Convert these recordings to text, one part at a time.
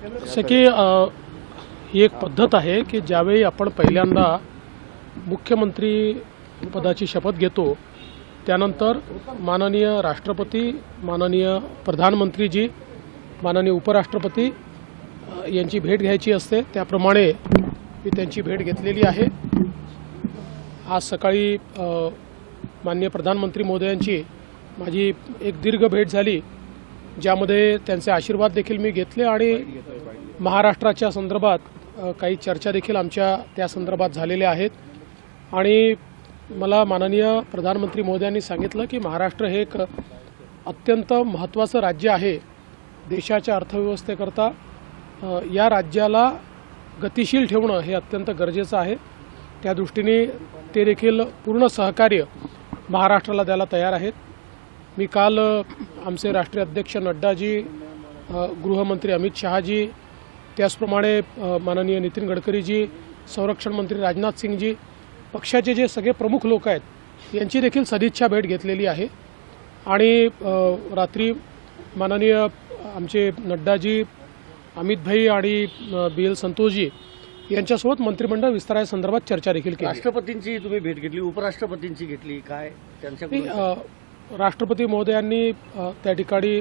जसं की ही एक पद्धत आहे की ज्यावेळी आपण पहिल्यांदा मुख्यमंत्री पदाची शपथ घेतो त्यानंतर माननीय राष्ट्रपती माननीय प्रधानमंत्रीजी माननीय उपराष्ट्रपती यांची भेट घ्यायची असते. त्याप्रमाणे मी त्यांची भेट घेतलेली आहे. आज सकाळी माननीय प्रधानमंत्री महोदयांची माझी एक दीर्घ भेट झाली. ज्यामध्ये त्यांचे आशीर्वाद देखील मी घेतले आणि महाराष्ट्राच्या संदर्भात काही चर्चा देखील आमच्या त्या संदर्भात झालेल्या आहेत. आणि मला माननीय प्रधानमंत्री मोदयांनी सांगितलं की महाराष्ट्र हे एक अत्यंत महत्त्वाचं राज्य आहे देशाच्या अर्थव्यवस्थेकरता. या राज्याला गतिशील ठेवणं हे अत्यंत गरजेचं आहे. त्या दृष्टीने ते देखील पूर्ण सहकार्य महाराष्ट्राला द्यायला तयार आहेत. मी काल आमचे राष्ट्रीय अध्यक्ष नड्डाजी गृहमंत्री अमित शहाजी त्याचप्रमाणे माननीय नितीन गडकरीजी संरक्षण मंत्री राजनाथ सिंगजी पक्षाचे जे सगळे प्रमुख लोक आहेत यांची देखील सदिच्छा भेट घेतलेली आहे. आणि रात्री माननीय आमचे नड्डाजी अमित भाई आणि बी एल संतोषजी यांच्यासोबत मंत्रिमंडळ विस्तारासंदर्भात चर्चा देखील केली. राष्ट्रपतींची तुम्ही भेट घेतली उपराष्ट्रपतींची घेतली काय त्यांच्या राष्ट्रपती महोदयांनी त्या ठिकाणी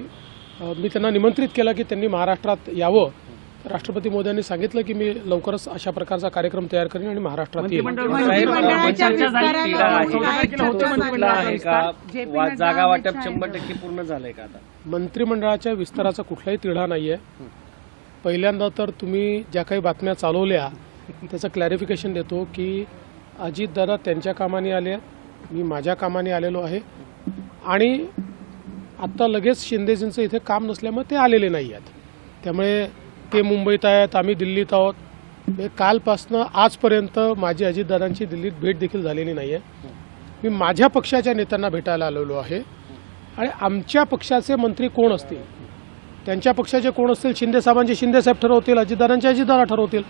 मी त्यांना निमंत्रित केलं की त्यांनी महाराष्ट्रात यावं. राष्ट्रपती महोदयांनी सांगितलं की मी लवकरच अशा प्रकारचा कार्यक्रम तयार करेन आणि महाराष्ट्रात येईन. मंत्रिमंडळाच्या विस्ताराचा कुठलाही तिढा नाही आहे पहिल्यांदा तर तुम्ही ज्या काही बातम्या चालवल्या त्याचं क्लॅरिफिकेशन देतो की अजितदादा त्यांच्या कामाने आले मी माझ्या कामाने आलेलो आहे. आणि आत्ता लगेच शिंदेजींचं इथे काम नसल्यामुळे ते आलेले नाही आहेत. त्यामुळे ते मुंबईत आहेत आम्ही दिल्लीत आहोत. कालपासनं आजपर्यंत माझी अजितदादांची दिल्लीत भेट देखील झालेली नाही आहे मी माझ्या पक्षाच्या नेत्यांना भेटायला आलेलो आहे. आणि आमच्या पक्षाचे मंत्री कोण असतील? त्यांच्या पक्षाचे कोण असतील? शिंदे साहेबांचे ठरवतील अजितदारांचे अजितदारा ठरवतील.